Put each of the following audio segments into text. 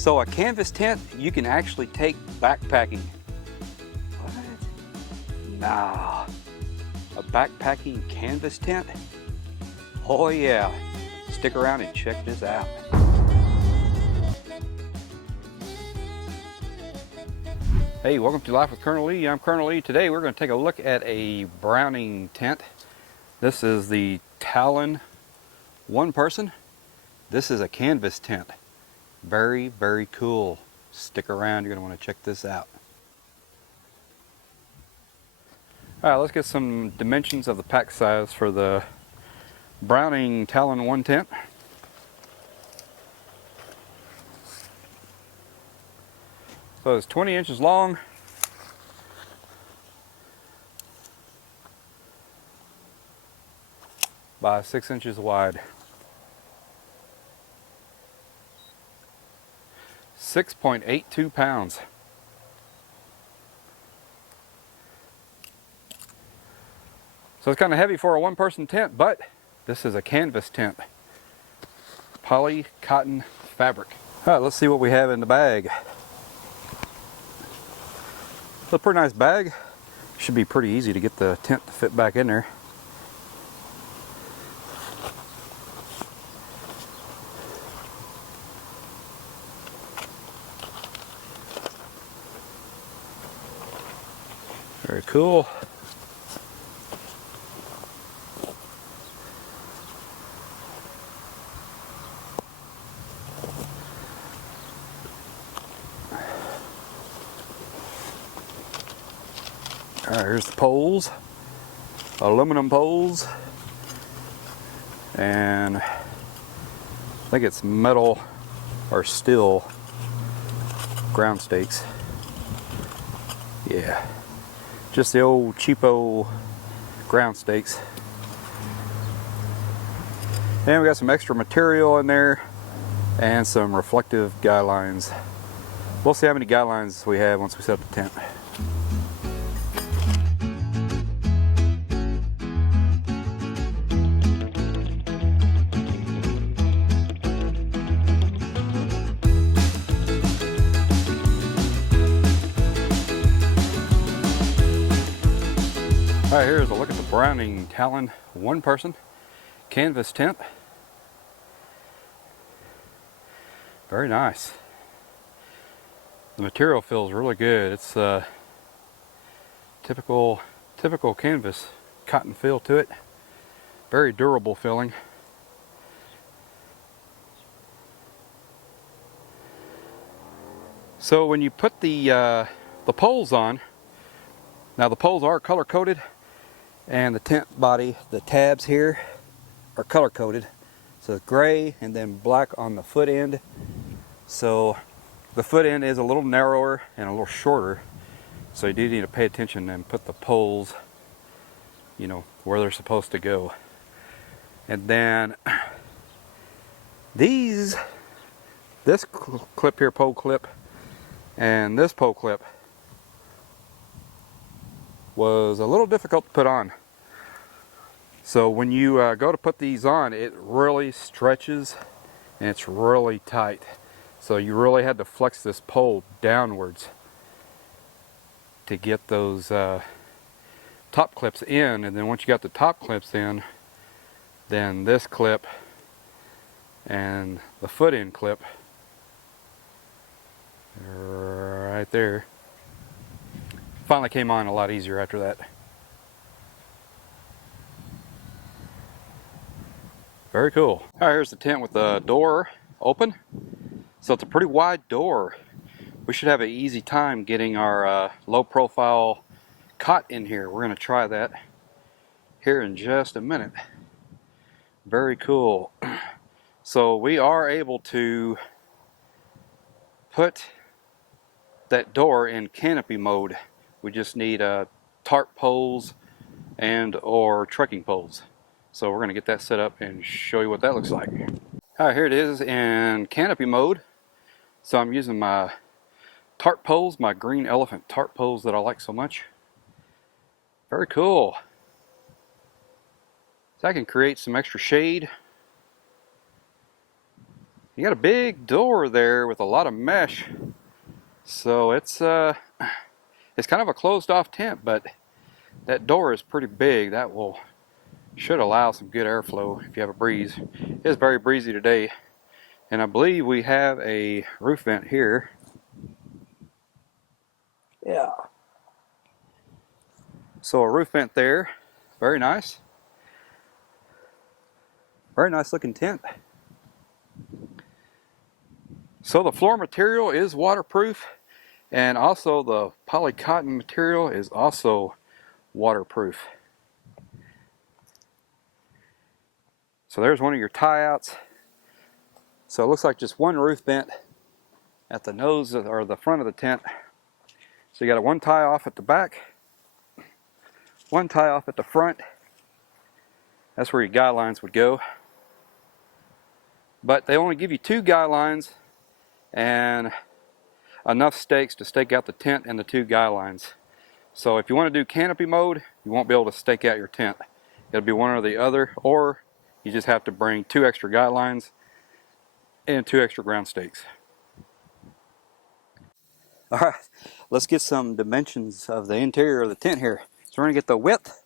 So a canvas tent, you can actually take backpacking. What? Nah. A backpacking canvas tent? Oh yeah. Stick around and check this out. Hey, welcome to Life with Colonel Lee. I'm Colonel Lee. Today we're going to take a look at a Browning tent. This is the Talon one person. This is a canvas tent. Very, very cool. Stick around, you're going to want to check this out. Alright, let's get some dimensions of the pack size for the Browning Talon 1 tent. So it's 20 inches long. By 6 inches wide. 6.82 pounds. So it's kind of heavy for a one-person tent, but this is a canvas tent. Poly cotton fabric. All right, let's see what we have in the bag. It's a pretty nice bag. Should be pretty easy to get the tent to fit back in there. Very cool. All right, here's the poles, aluminum poles, and I think it's metal or steel ground stakes. Yeah, just the old cheapo ground stakes. And we got some extra material in there and some reflective guy lines. We'll see how many guy lines we have once we set up the tent. All right, here's a look at the Browning Talon one person canvas tent. Very nice. The material feels really good. It's typical canvas cotton feel to it. Very durable feeling. So when you put the poles on, now the poles are color coded. And the tent body, the tabs here are color coded. So it's gray and then black on the foot end. So the foot end is a little narrower and a little shorter. So you do need to pay attention and put the poles, you know, where they're supposed to go. And then this clip here, pole clip, and this pole clip was a little difficult to put on. So when you go to put these on, it really stretches and it's really tight. So you really had to flex this pole downwards to get those top clips in. And then once you got the top clips in, then this clip and the foot end clip right there finally came on a lot easier after that. Very cool. All right, here's the tent with the door open. So it's a pretty wide door. We should have an easy time getting our low profile cot in here. We're going to try that here in just a minute. Very cool. So we are able to put that door in canopy mode. We just need tarp poles and or trekking poles. So we're going to get that set up and show you what that looks like. All right, here it is in canopy mode. So I'm using my tarp poles, my green elephant tarp poles that I like so much. Very cool. So I can create some extra shade You got a big door there with a lot of mesh, so it's kind of a closed off tent, but that door is pretty big. That should allow some good airflow if you have a breeze. It's very breezy today, and I believe we have a roof vent here. Yeah. So a roof vent there, very nice. Very nice looking tent. So the floor material is waterproof, and also the poly cotton material is also waterproof. So there's one of your tie outs. So it looks like just one roof vent at the nose or the front of the tent. So you got a one tie off at the back, one tie off at the front. That's where your guy lines would go. But they only give you 2 guy lines and enough stakes to stake out the tent and the 2 guy lines. So if you want to do canopy mode, you won't be able to stake out your tent. It'll be one or the other, or you just have to bring 2 extra guy lines and 2 extra ground stakes. All right, let's get some dimensions of the interior of the tent here. So we're gonna get the width.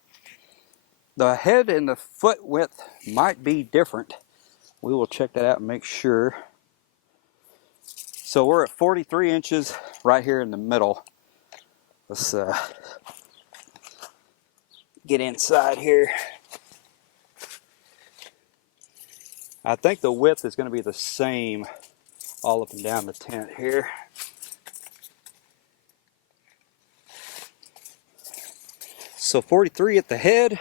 The head and the foot width might be different. We will check that out and make sure. So we're at 43 inches right here in the middle. Let's get inside here. I think the width is going to be the same all up and down the tent here. So 43 at the head.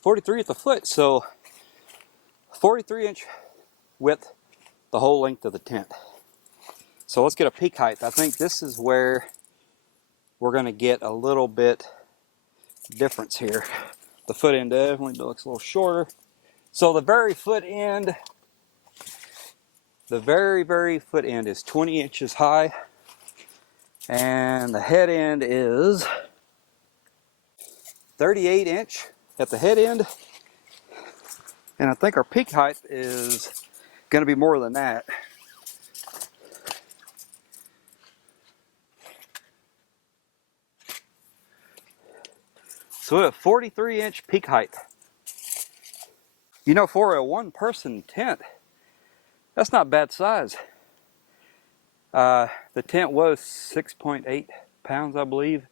43 at the foot. So 43-inch width the whole length of the tent. So let's get a peak height. I think this is where we're going to get a little bit difference here. The foot end definitely looks a little shorter. So the very foot end, the very foot end is 20 inches high, and the head end is 38 inch at the head end, and I think our peak height is going to be more than that. So we have 43-inch peak height. You know, for a one-person tent, that's not bad size. The tent was 6.8 pounds, I believe.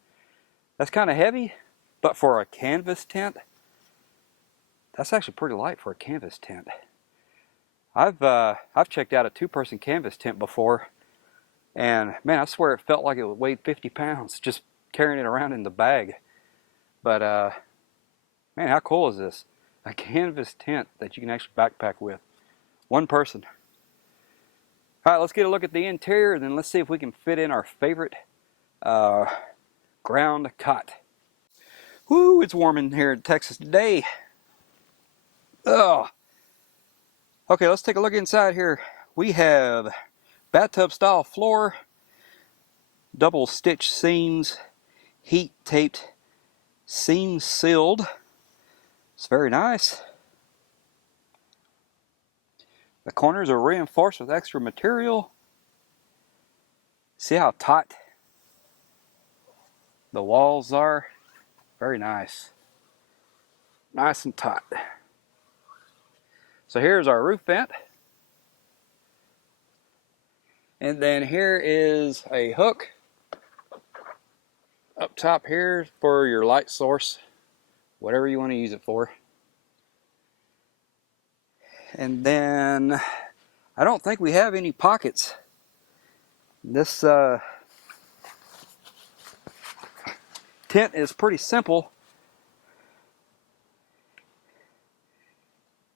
That's kind of heavy, but for a canvas tent, that's actually pretty light for a canvas tent. I've checked out a 2-person canvas tent before, and man, I swear it felt like it weighed 50 pounds just carrying it around in the bag. But man, how cool is this? A canvas tent that you can actually backpack with. One person. All right, let's get a look at the interior, and then let's see if we can fit in our favorite ground cot. Woo, it's warm in here in Texas today. Oh. Okay, let's take a look inside here. We have bathtub style floor, double stitch seams, heat taped, seam sealed. It's very nice. The corners are reinforced with extra material. See how taut the walls are? Very nice. Nice and taut. So here's our roof vent. And then here is a hook up top here for your light source, whatever you want to use it for. And then I don't think we have any pockets. This tent is pretty simple,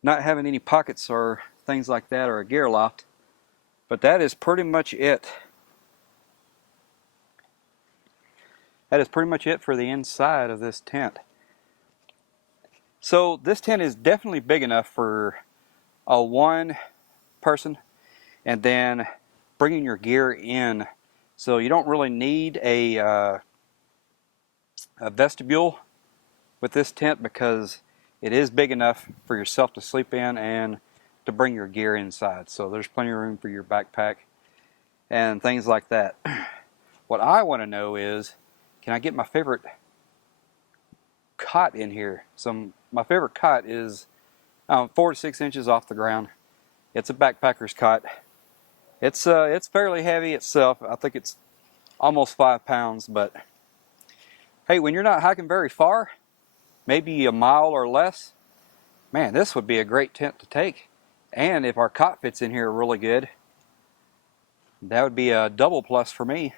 not having any pockets or things like that, or a gear loft, but that is pretty much it. That is pretty much it for the inside of this tent. So this tent is definitely big enough for a one person, and then bringing your gear in. So you don't really need a vestibule with this tent because it is big enough for yourself to sleep in and to bring your gear inside. So there's plenty of room for your backpack and things like that. What I want to know is, can I get my favorite cot in here? So my favorite cot is 4 to 6 inches off the ground. It's a backpacker's cot. It's fairly heavy itself. I think it's almost 5 pounds, but hey, when you're not hiking very far, maybe a mile or less, man, this would be a great tent to take. And if our cot fits in here really good, that would be a double plus for me,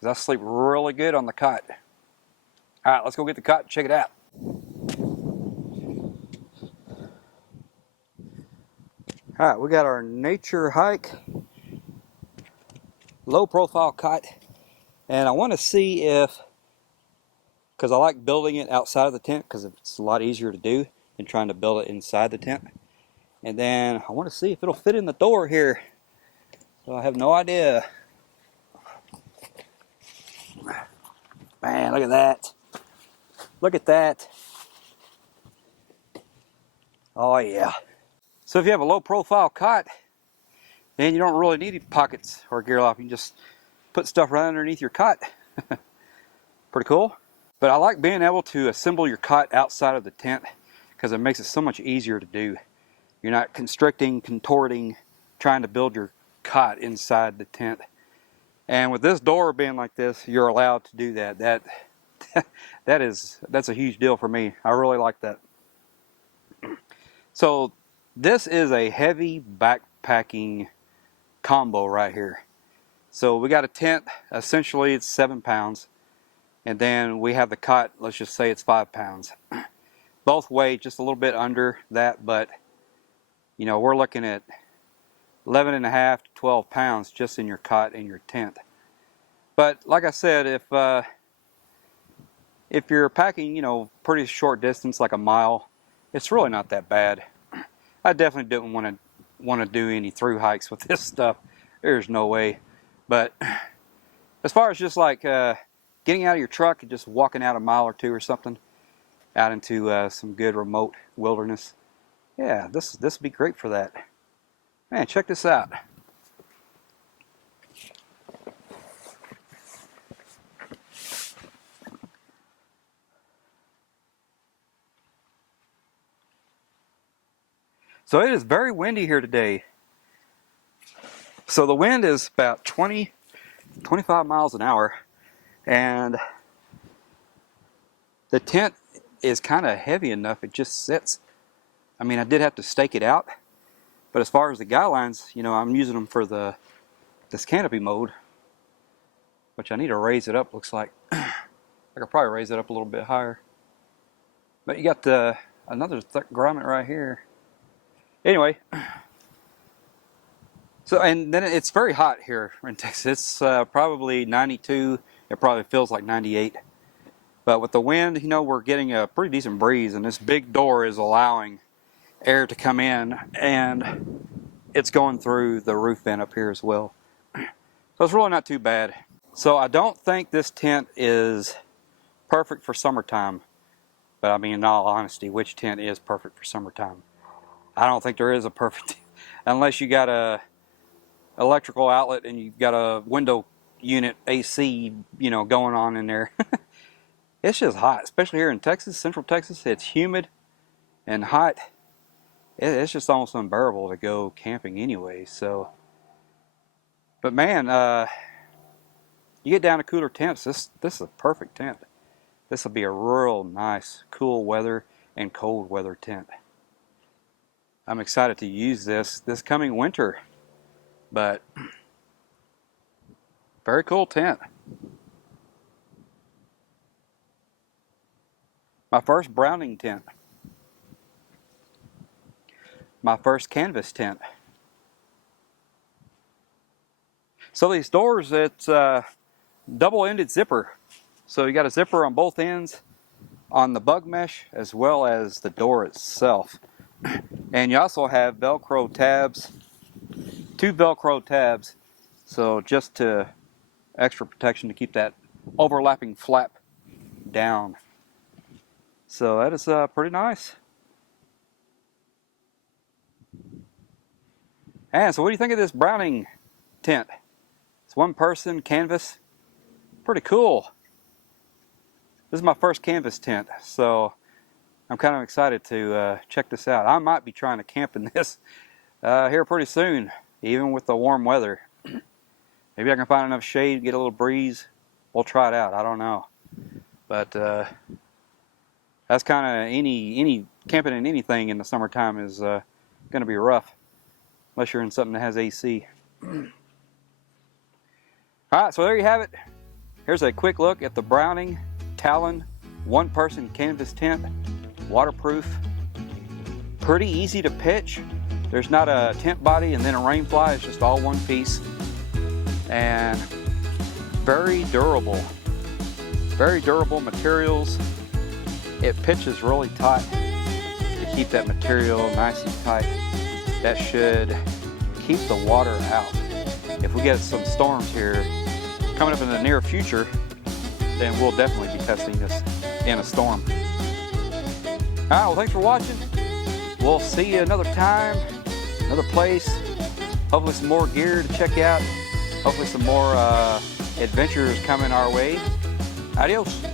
because I sleep really good on the cot. All right, let's go get the cot and check it out. All right, we got our nature hike, low profile cot, and I want to see if, because I like building it outside of the tent because it's a lot easier to do than trying to build it inside the tent. And then I want to see if it'll fit in the door here. So I have no idea. Man, look at that. Look at that. Oh yeah. So if you have a low profile cot, then you don't really need pockets or gear lock. You can just put stuff right underneath your cot. Pretty cool. But I like being able to assemble your cot outside of the tent because it makes it so much easier to do. You're not constricting, contorting, trying to build your cot inside the tent. And with this door being like this, you're allowed to do that. That's a huge deal for me. I really like that. So this is a heavy backpacking combo right here. So we got a tent, essentially it's 7 pounds. And then we have the cot, let's just say it's 5 pounds. Both weigh just a little bit under that, but you know, we're looking at 11.5 to 12 pounds just in your cot and your tent. But like I said, if you're packing, you know, pretty short distance, like a mile, it's really not that bad. I definitely didn't want to do any through hikes with this stuff. There's no way. But as far as just like getting out of your truck and just walking out a mile or two or something out into some good remote wilderness, yeah, this would be great for that. Man, check this out. So it is very windy here today. So the wind is about 25 miles an hour, and the tent is kind of heavy enough, it just sits. I mean, I did have to stake it out, but as far as the guy lines, you know, I'm using them for this canopy mode, which I need to raise it up, looks like. I could probably raise it up a little bit higher. But you got another grommet right here. Anyway, so, and then it's very hot here in Texas. It's probably 92. It probably feels like 98. But with the wind, you know, we're getting a pretty decent breeze, and this big door is allowing air to come in, and it's going through the roof vent up here as well. So it's really not too bad. So I don't think this tent is perfect for summertime. But I mean, in all honesty, which tent is perfect for summertime? I don't think there is a perfect, unless you got a electrical outlet and you've got a window unit AC, you know, going on in there. It's just hot, especially here in Texas, Central Texas. It's humid and hot. It's just almost unbearable to go camping anyway. So, but man, you get down to cooler temps. This is a perfect tent. This will be a real nice, cool weather and cold weather tent. I'm excited to use this coming winter. But very cool tent. My first Browning tent. My first canvas tent. So these doors, it's double-ended zipper. So you got a zipper on both ends on the bug mesh as well as the door itself. And you also have Velcro tabs, 2 Velcro tabs. So just to extra protection to keep that overlapping flap down. So that is pretty nice. And so what do you think of this Browning tent? It's one person canvas. Pretty cool. This is my first canvas tent, so I'm kind of excited to check this out. I might be trying to camp in this here pretty soon, even with the warm weather. Maybe I can find enough shade, get a little breeze. We'll try it out. I don't know, but that's kind of any camping in anything in the summertime is going to be rough, unless you're in something that has AC. All right, so there you have it. Here's a quick look at the Browning Talon one-person canvas tent, waterproof, pretty easy to pitch. There's not a tent body and then a rain fly, it's just all one piece, and very durable materials. It pitches really tight to keep that material nice and tight. That should keep the water out. If we get some storms here coming up in the near future, then we'll definitely be testing this in a storm. All right, well, thanks for watching. We'll see you another time, another place. Hopefully some more gear to check out. Hopefully some more adventures coming our way. Adios.